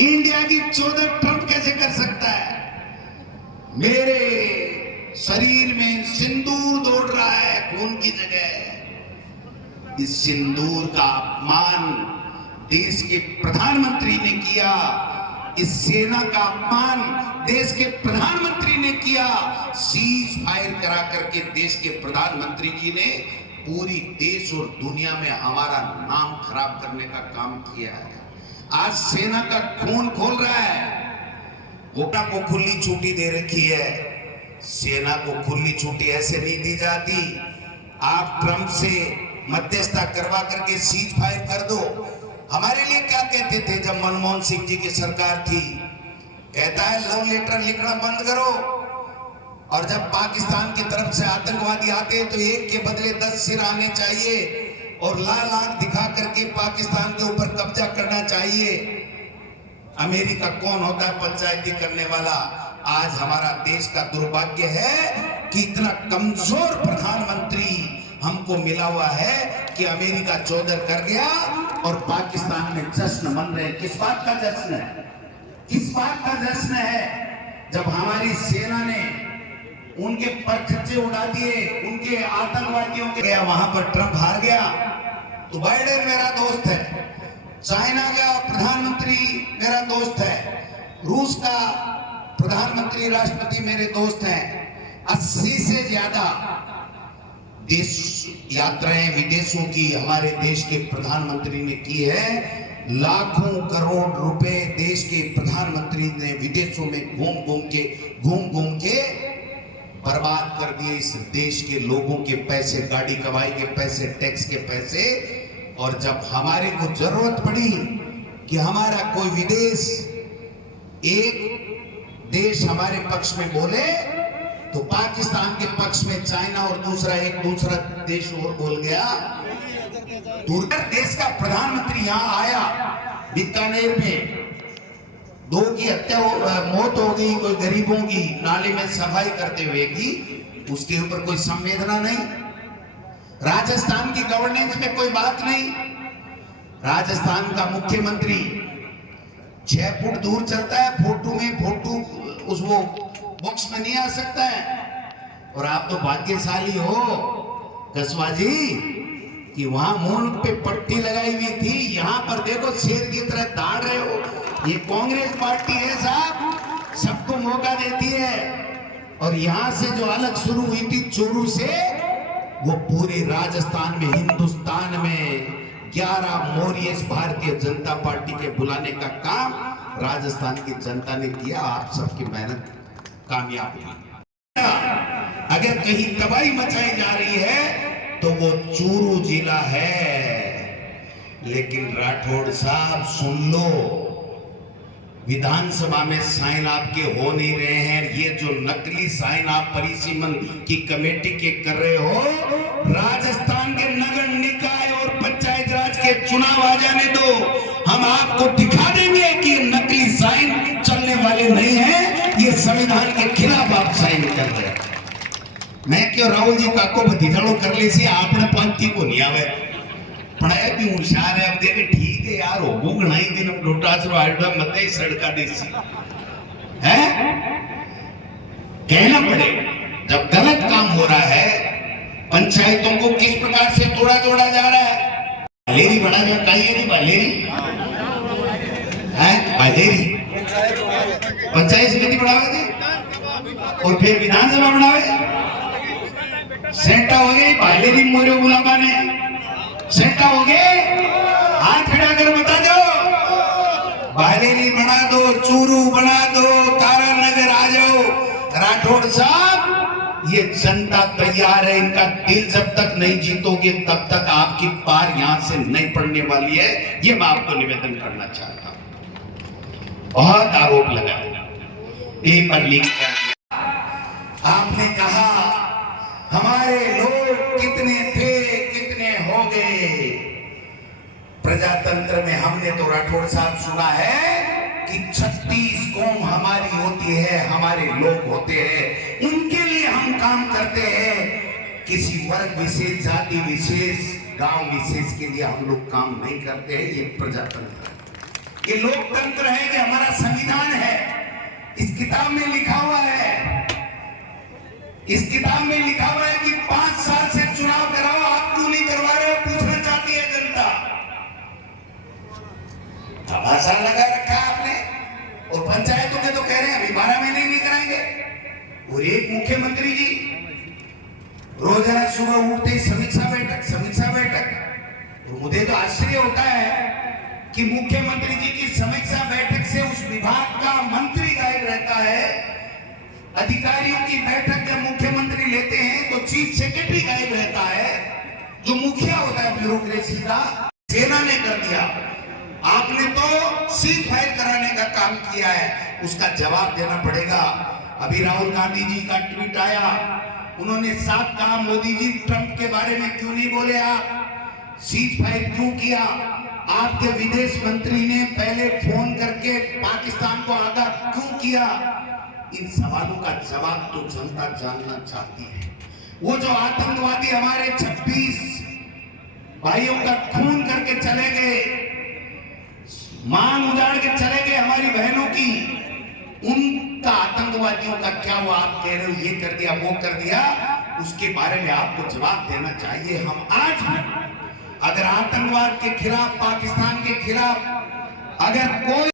India की 14 Trump कैसे कर सकता है? मेरे शरीर में सिंदूर दौड़ रहा है खून की जगह। इस सिंदूर का अपमान देश के प्रधानमंत्री ने किया, इस सेना का अपमान देश के प्रधानमंत्री ने किया। सीज फायर करा करके देश के प्रधानमंत्री जी ने पूरी देश और दुनिया में हमारा नाम खराब करने का काम किया है। आज सेना का खून खोल रहा है। वोटा को खुली छुट्टी दे रखी है। सेना को खुली छुट्टी ऐसे नहीं दी जाती। आप ट्रंप से मध्यस्थता करवा करके सीज फायर कर दो। हमारे लिए क्या कहते थे जब मनमोहन सिंह जी की सरकार थी? कहता है लव लेटर लिखना बंद करो, और जब पाकिस्तान की तरफ से आतंकवादी आते तो एक के बदले 10 सिर आने चाहिए और लाल आंख दिखा करके पाकिस्तान के ऊपर कब्जा करना चाहिए। अमेरिका कौन होता है पंचायती करने वाला? आज हमारा देश का दुर्भाग्य है कि इतना कमजोर प्रधानमंत्री हमको मिला हुआ है कि अमेरिका चौधर कर गया और पाकिस्तान में जश्न मन रहे। किस बात का जश्न है? किस बात का जश्न है? जब हमारी सेना ने उनके परखच्चे उड़ा दिए, उनके आतंकवादियों के गया, वहां पर ट्रंप हार गया। तो बाइडेन मेरा दोस्त है, चाइना का प्रधानमंत्री मेरा दोस्त है, रूस का प्रधानमंत्री राष्ट्रपति मेरे दोस्त हैं। 80 से ज्यादा देश यात्राएं विदेशों की हमारे देश के प्रधानमंत्री ने की है। लाखों करोड़ रुपए देश के प्रधानमंत्री ने विदेशों में घूम घूम के बर्बाद कर दिए। इस देश के लोगों के पैसे, गाड़ी कमाई के पैसे, टैक्स के पैसे। और जब हमारे को जरूरत पड़ी कि हमारा कोई विदेश, एक देश हमारे पक्ष में बोले तो पाकिस्तान के पक्ष में चाइना और दूसरा देश और बोल गया। दूसरे देश का प्रधानमंत्री यहाँ आया, बीकानेर में 2 की हत्या मौत हो गई, कोई गरीबों की नाले में सफाई करते हुए की, उसके ऊपर कोई संवेदना नहीं। राजस्थान की गवर्नेंस में कोई बात नहीं। राजस्थान का मुख्यमंत्री 6 फुट दूर चलता है, फोटो उस वो बॉक्स में नहीं आ सकता है। और आप तो भाग्यशाली हो कसवा जी कि वहां मुंह पे पट्टी लगाई हुई थी, यहाँ पर देखो शेर की तरह दौड़ रहे हो। ये कांग्रेस पार्टी है साहब, सबको मौका देती है। और यहाँ से जो अलग शुरू हुई थी चूरू से, वो पूरे राजस्थान में, हिंदुस्तान में 11 मोरियस भारतीय जनता पार्टी के बुलाने का काम राजस्थान की जनता ने किया। आप सबकी मेहनत कामयाब हुई। अगर कहीं तबाही मचाई जा रही है तो वो चूरू जिला है। लेकिन राठौड़ साहब सुन लो, विधानसभा में साइन आपके हो नहीं रहे हैं। ये जो नकली साइन आप परिसीमन की कमेटी के कर रहे हो, राजस्थान के नगर निकाय और पंचायत राज के चुनाव आ जाने दो, हम आपको दिखा देंगे कि नकली साइन चलने वाले नहीं है। ये संविधान के खिलाफ आप साइन कर रहे हैं। मैं क्यों राहुल जी काको भतीजाड़ो कर ले सी, आपने पंथी को नहीं आवे पढ़ाया भी होशियार है। अब देखे ठीक है यार, हो गुगनाई दिन डोटासरो आइडा मते ही सड़का देसी है। कहना पड़ेगा जब गलत काम हो रहा है, पंचायतों को किस प्रकार से जोड़ा जा रहा है। बालेरी बना दिया, कहीं नहीं बालेरी है, बालेरी पंचायत समिति बढ़ावे थे और फिर विधानसभा बढ़ावे। सेंटा हो गई बालेरी मोरे गुलाबा ने, सेंटा हो गए, हाथ खड़ा कर बता दो। बालेरी बना दो, चूरू बना दो, तारानगर आ जाओ। राठौड़ साहब, ये जनता तैयार है। इनका दिल जब तक नहीं जीतोगे तब तक आपकी पार यहां से नहीं पड़ने वाली है। ये मैं आपको निवेदन करना चाहता हूं। बहुत आरोप लगाए, पेपर लीक कर दिया। आपने कहा हमारे लोग कितने थे, कितने हो गए। प्रजातंत्र में हमने तो राठौड़ साहब सुना है कि 36 कौम हमारी होती है, हमारे लोग होते हैं, उनके लिए हम काम करते हैं। किसी वर्ग विशेष, जाति विशेष, गांव विशेष के लिए हम लोग काम नहीं करते हैं। ये प्रजातंत्र, ये लोकतंत्र है, कि हमारा संविधान है। इस किताब में लिखा हुआ है, इस किताब में लिखा हुआ है कि 5 साल से चुनाव कराओ, आप क्यों नहीं करवा रहे हो, पूछना चाहती है जनता। तमाशा लगा रखा है आपने। और पंचायतों के तो कह रहे हैं अभी 12 महीने नहीं कराएंगे। और एक मुख्यमंत्री जी रोजाना सुबह उठते ही समीक्षा बैठक। और मुझे तो आश्चर्य होता है कि मुख्यमंत्री जी की समीक्षा बैठक से उस विभाग का मंत्री गायब रहता है। अधिकारियों की बैठक जब मुख्यमंत्री लेते हैं तो चीफ सेक्रेटरी गायब रहता है, जो मुखिया होता है ब्यूरोक्रेसी का। सेना ने कर दिया, आपने तो सीज फायर कराने का काम किया है, उसका जवाब देना पड़ेगा। अभी राहुल गांधी जी का ट्वीट आया, उन्होंने साफ कहा, मोदी जी ट्रंप के बारे में क्यों नहीं बोले, आप सीज फायर क्यों किया, आपके विदेश मंत्री ने पहले फोन करके पाकिस्तान को आगाह क्यों किया। इन सवालों का जवाब तो जनता जानना चाहती है। वो जो आतंकवादी हमारे 26 भाइयों का खून करके चले गए, मांग उजाड़ के चले गए हमारी बहनों की, उनका आतंकवादियों का क्या हुआ। आप कह रहे हो ये कर दिया वो कर दिया, उसके बारे में आपको जवाब देना चाहिए। हम आज अगर आतंकवाद के खिलाफ, पाकिस्तान के खिलाफ अगर कोई